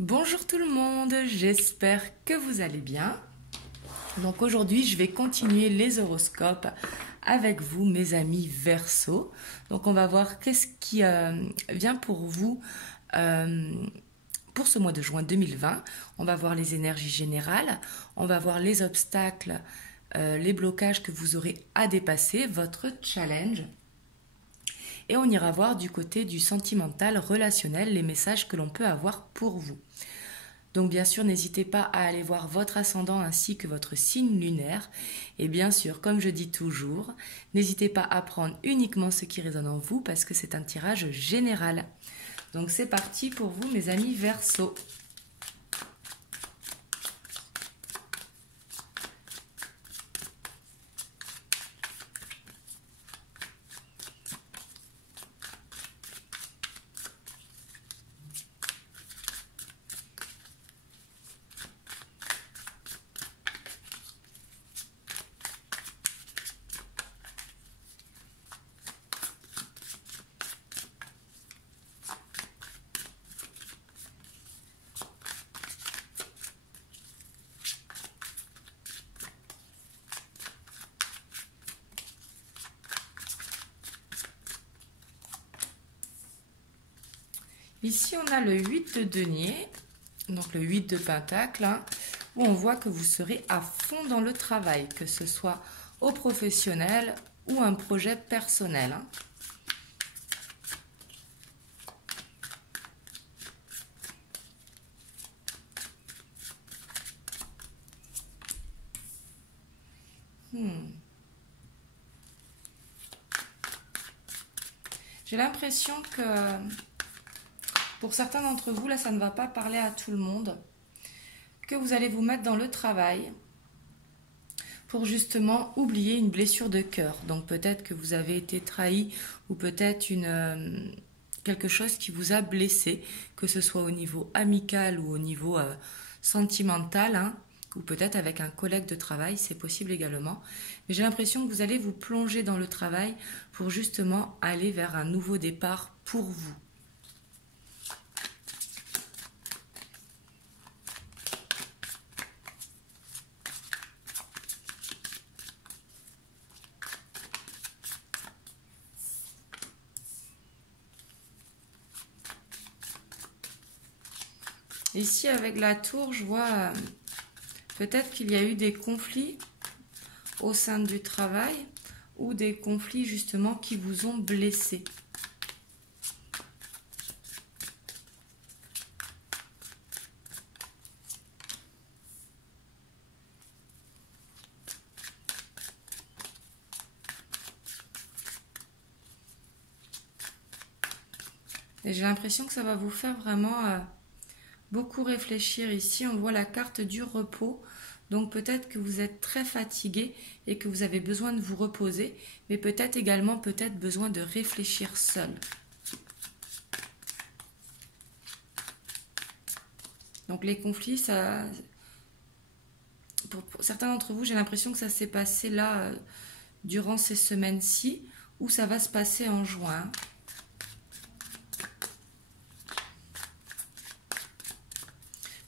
Bonjour tout le monde, j'espère que vous allez bien. Donc aujourd'hui, je vais continuer les horoscopes avec vous, mes amis Verseau. Donc on va voir qu'est-ce qui vient pour vous pour ce mois de juin 2020. On va voir les énergies générales, on va voir les obstacles, les blocages que vous aurez à dépasser, votre challenge. Et on ira voir du côté du sentimental, relationnel, les messages que l'on peut avoir pour vous. Donc bien sûr, n'hésitez pas à aller voir votre ascendant ainsi que votre signe lunaire. Et bien sûr, comme je dis toujours, n'hésitez pas à prendre uniquement ce qui résonne en vous parce que c'est un tirage général. Donc c'est parti pour vous, mes amis Verseau. Ici, on a le 8 de denier, donc le 8 de pentacle, où on voit que vous serez à fond dans le travail, que ce soit au professionnel ou un projet personnel. J'ai l'impression que pour certains d'entre vous, là, ça ne va pas parler à tout le monde, que vous allez vous mettre dans le travail pour justement oublier une blessure de cœur. Donc peut-être que vous avez été trahi ou peut-être quelque chose qui vous a blessé, que ce soit au niveau amical ou au niveau sentimental, ou peut-être avec un collègue de travail, c'est possible également. Mais j'ai l'impression que vous allez vous plonger dans le travail pour justement aller vers un nouveau départ pour vous. Ici, avec la tour, je vois peut-être qu'il y a eu des conflits au sein du travail ou des conflits justement qui vous ont blessé. Et j'ai l'impression que ça va vous faire vraiment beaucoup réfléchir. Ici, on voit la carte du repos. Donc peut-être que vous êtes très fatigué et que vous avez besoin de vous reposer, mais peut-être également besoin de réfléchir seul. Donc les conflits, ça, pour certains d'entre vous, j'ai l'impression que ça s'est passé là durant ces semaines-ci, ou ça va se passer en juin.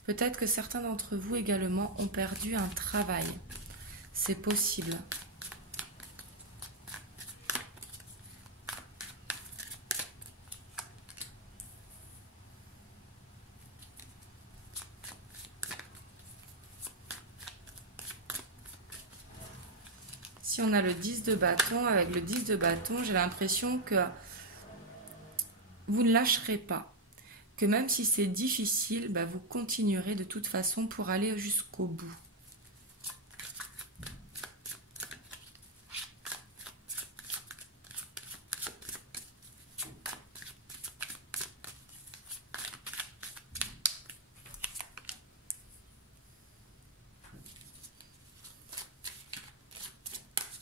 Peut-être que certains d'entre vous également ont perdu un travail. C'est possible. Si on a le 10 de bâton, avec le 10 de bâton, j'ai l'impression que vous ne lâcherez pas. Que même si c'est difficile, vous continuerez de toute façon pour aller jusqu'au bout.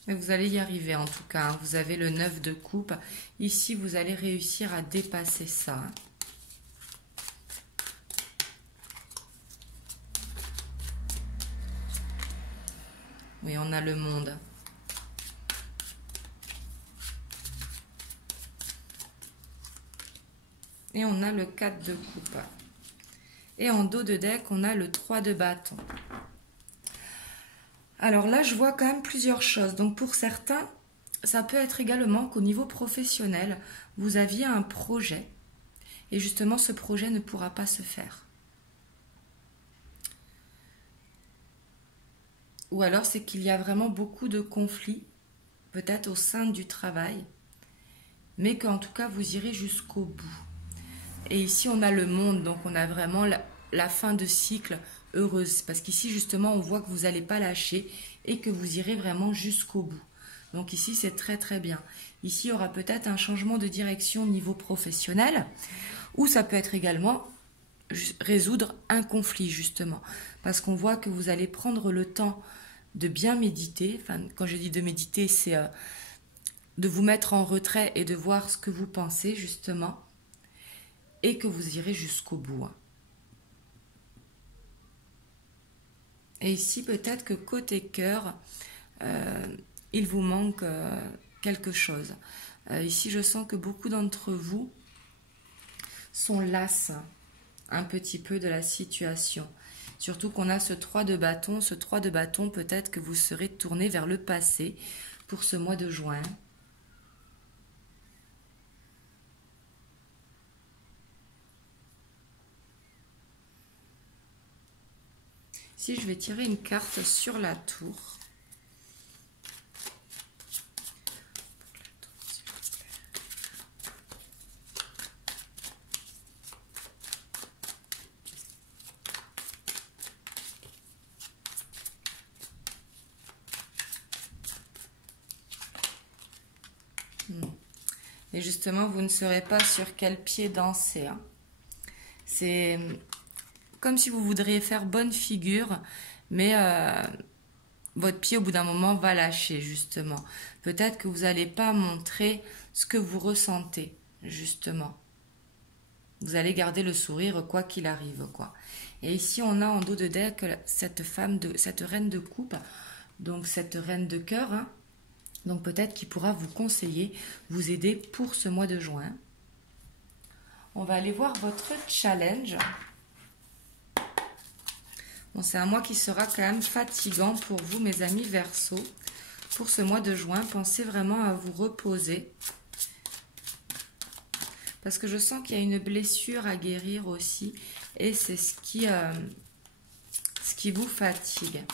Mais vous allez y arriver en tout cas. Vous avez le 9 de coupe. Ici, vous allez réussir à dépasser ça. Oui, on a le monde. Et on a le 4 de coupe. Et en dos de deck, on a le 3 de bâton. Alors là, je vois quand même plusieurs choses. Donc pour certains, ça peut être également qu'au niveau professionnel, vous aviez un projet et justement ce projet ne pourra pas se faire. Ou alors c'est qu'il y a vraiment beaucoup de conflits, peut-être au sein du travail, mais qu'en tout cas vous irez jusqu'au bout. Et ici on a le monde, donc on a vraiment la fin de cycle heureuse, parce qu'ici justement on voit que vous n'allez pas lâcher et que vous irez vraiment jusqu'au bout. Donc ici c'est très très bien. Ici il y aura peut-être un changement de direction au niveau professionnel, ou ça peut être également résoudre un conflit justement, parce qu'on voit que vous allez prendre le temps de bien méditer. Enfin, quand je dis de méditer, c'est de vous mettre en retrait et de voir ce que vous pensez justement, et que vous irez jusqu'au bout. Et ici peut-être que côté cœur, il vous manque quelque chose. Ici je sens que beaucoup d'entre vous sont lasses un petit peu de la situation. Surtout qu'on a ce 3 de bâton. Ce 3 de bâton, peut-être que vous serez tourné vers le passé pour ce mois de juin. Ici, je vais tirer une carte sur la tour. Et justement, vous ne saurez pas sur quel pied danser. Hein. C'est comme si vous voudriez faire bonne figure, mais votre pied, au bout d'un moment, va lâcher, justement. Peut-être que vous n'allez pas montrer ce que vous ressentez, justement. Vous allez garder le sourire, quoi qu'il arrive, quoi. Et ici, on a en dos de deck cette reine de coupe, donc cette reine de cœur, hein. Donc peut-être qu'il pourra vous conseiller, vous aider pour ce mois de juin. On va aller voir votre challenge. Bon, c'est un mois qui sera quand même fatigant pour vous, mes amis Verseau. Pour ce mois de juin, pensez vraiment à vous reposer. Parce que je sens qu'il y a une blessure à guérir aussi. Et c'est ce qui vous fatigue.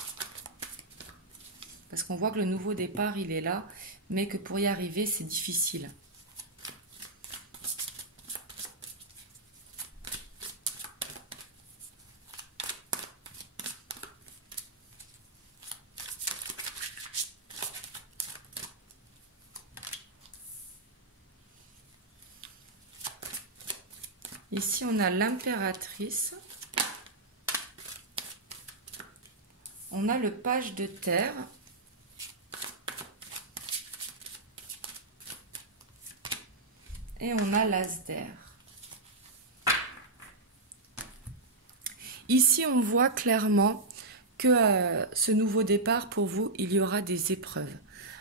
Parce qu'on voit que le nouveau départ, il est là, mais que pour y arriver, c'est difficile. Ici, on a l'impératrice. On a le page de terre. Et on a l'as d'air. Ici, on voit clairement que ce nouveau départ, pour vous, il y aura des épreuves.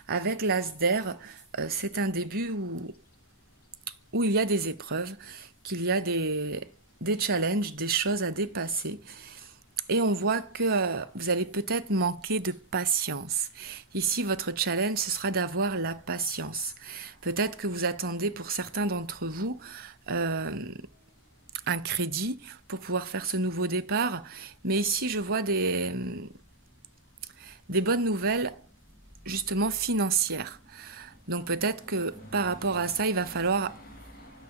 Avec l'as d'air, c'est un début où il y a des épreuves, qu'il y a des challenges, des choses à dépasser. Et on voit que vous allez peut-être manquer de patience. Ici, votre challenge, ce sera d'avoir la patience. Peut-être que vous attendez pour certains d'entre vous un crédit pour pouvoir faire ce nouveau départ. Mais ici, je vois des bonnes nouvelles, justement financières. Donc peut-être que par rapport à ça, il va falloir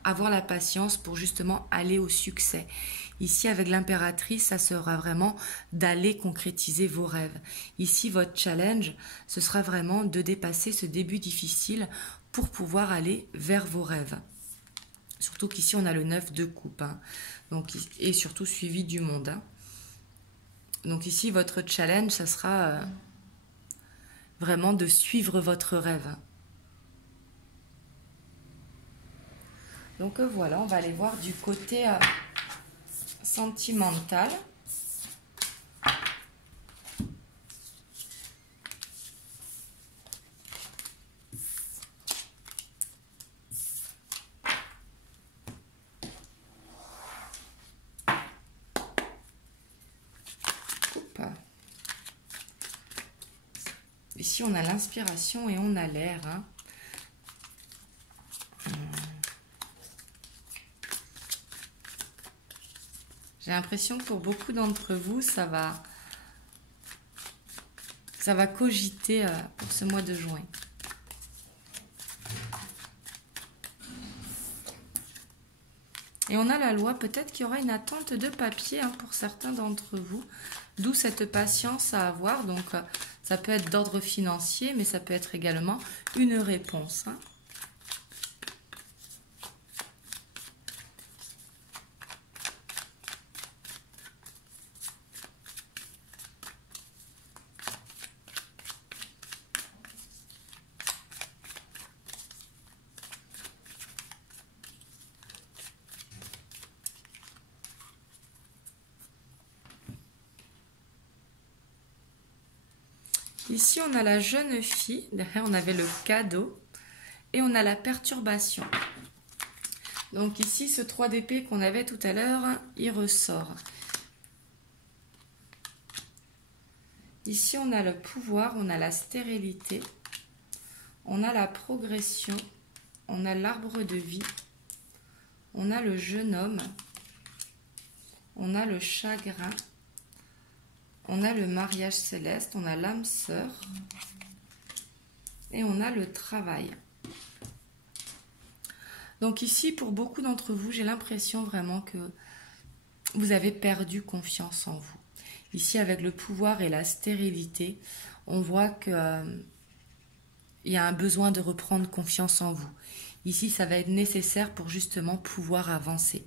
avoir la patience pour justement aller au succès. Ici, avec l'impératrice, ça sera vraiment d'aller concrétiser vos rêves. Ici, votre challenge, ce sera vraiment de dépasser ce début difficile pour pouvoir aller vers vos rêves. Surtout qu'ici, on a le 9 de coupe. Hein. Donc, et surtout suivi du monde. Hein. Donc ici, votre challenge, ça sera vraiment de suivre votre rêve. Donc voilà, on va aller voir du côté sentimental. ici, on a l'inspiration et on a l'air. Hein. J'ai l'impression que pour beaucoup d'entre vous, ça va cogiter pour ce mois de juin. Et on a la loi, peut-être qu'il y aura une attente de papier hein, pour certains d'entre vous, d'où cette patience à avoir. Donc, ça peut être d'ordre financier, mais ça peut être également une réponse. Hein. Ici, on a la jeune fille. Derrière, on avait le cadeau. Et on a la perturbation. Donc ici, ce 3 d'épée qu'on avait tout à l'heure, il ressort. Ici, on a le pouvoir, on a la stérilité. On a la progression. On a l'arbre de vie. On a le jeune homme. On a le chagrin. On a le mariage céleste, on a l'âme sœur et on a le travail. Donc ici, pour beaucoup d'entre vous, j'ai l'impression vraiment que vous avez perdu confiance en vous. Ici, avec le pouvoir et la stérilité, on voit qu'il y a un besoin de reprendre confiance en vous. Ici, ça va être nécessaire pour justement pouvoir avancer.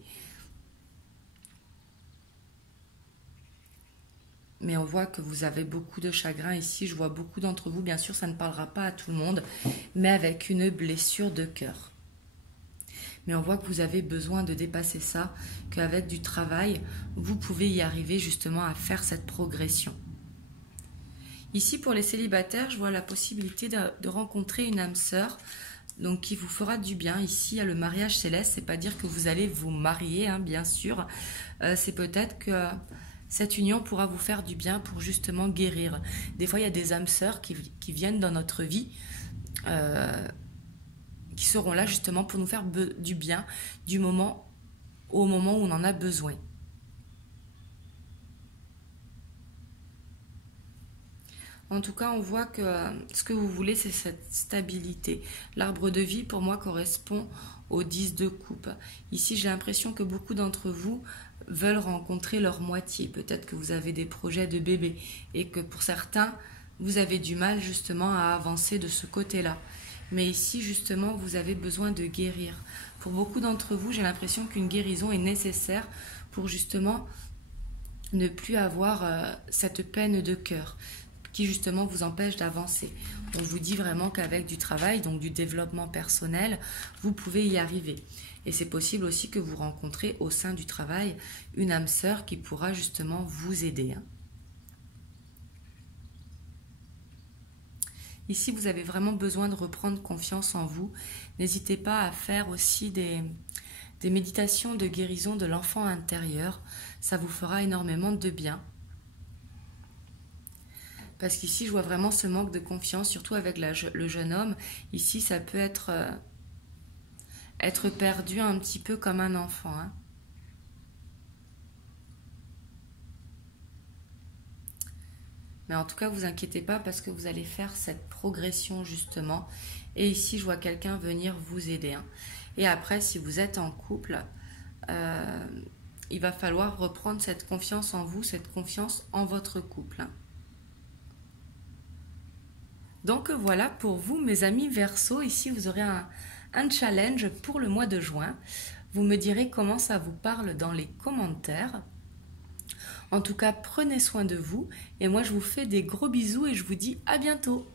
Mais on voit que vous avez beaucoup de chagrin ici. Je vois beaucoup d'entre vous, bien sûr, ça ne parlera pas à tout le monde, mais avec une blessure de cœur. Mais on voit que vous avez besoin de dépasser ça, qu'avec du travail, vous pouvez y arriver justement à faire cette progression. Ici, pour les célibataires, je vois la possibilité de rencontrer une âme sœur, donc qui vous fera du bien. Ici, il y a le mariage céleste, c'est pas dire que vous allez vous marier, hein, bien sûr. C'est peut-être que cette union pourra vous faire du bien pour justement guérir. Des fois, il y a des âmes sœurs qui viennent dans notre vie, qui seront là justement pour nous faire du bien au moment où on en a besoin. En tout cas, on voit que ce que vous voulez, c'est cette stabilité. L'arbre de vie, pour moi, correspond au 10 de coupe. Ici, j'ai l'impression que beaucoup d'entre vous veulent rencontrer leur moitié. Peut-être que vous avez des projets de bébé et que pour certains, vous avez du mal justement à avancer de ce côté-là. Mais ici, justement, vous avez besoin de guérir. Pour beaucoup d'entre vous, j'ai l'impression qu'une guérison est nécessaire pour justement ne plus avoir cette peine de cœur qui justement vous empêche d'avancer. On vous dit vraiment qu'avec du travail, donc du développement personnel, vous pouvez y arriver. Et c'est possible aussi que vous rencontrez au sein du travail une âme sœur qui pourra justement vous aider. Ici, vous avez vraiment besoin de reprendre confiance en vous. N'hésitez pas à faire aussi des méditations de guérison de l'enfant intérieur. Ça vous fera énormément de bien. Parce qu'ici, je vois vraiment ce manque de confiance, surtout avec le jeune homme. Ici, ça peut être perdu un petit peu comme un enfant. Hein. Mais en tout cas, vous inquiétez pas parce que vous allez faire cette progression justement. Et ici, je vois quelqu'un venir vous aider. Hein. Et après, si vous êtes en couple, il va falloir reprendre cette confiance en vous, cette confiance en votre couple. Hein. Donc voilà pour vous mes amis Verseau, ici vous aurez un challenge pour le mois de juin. Vous me direz comment ça vous parle dans les commentaires. En tout cas, prenez soin de vous et moi je vous fais des gros bisous et je vous dis à bientôt.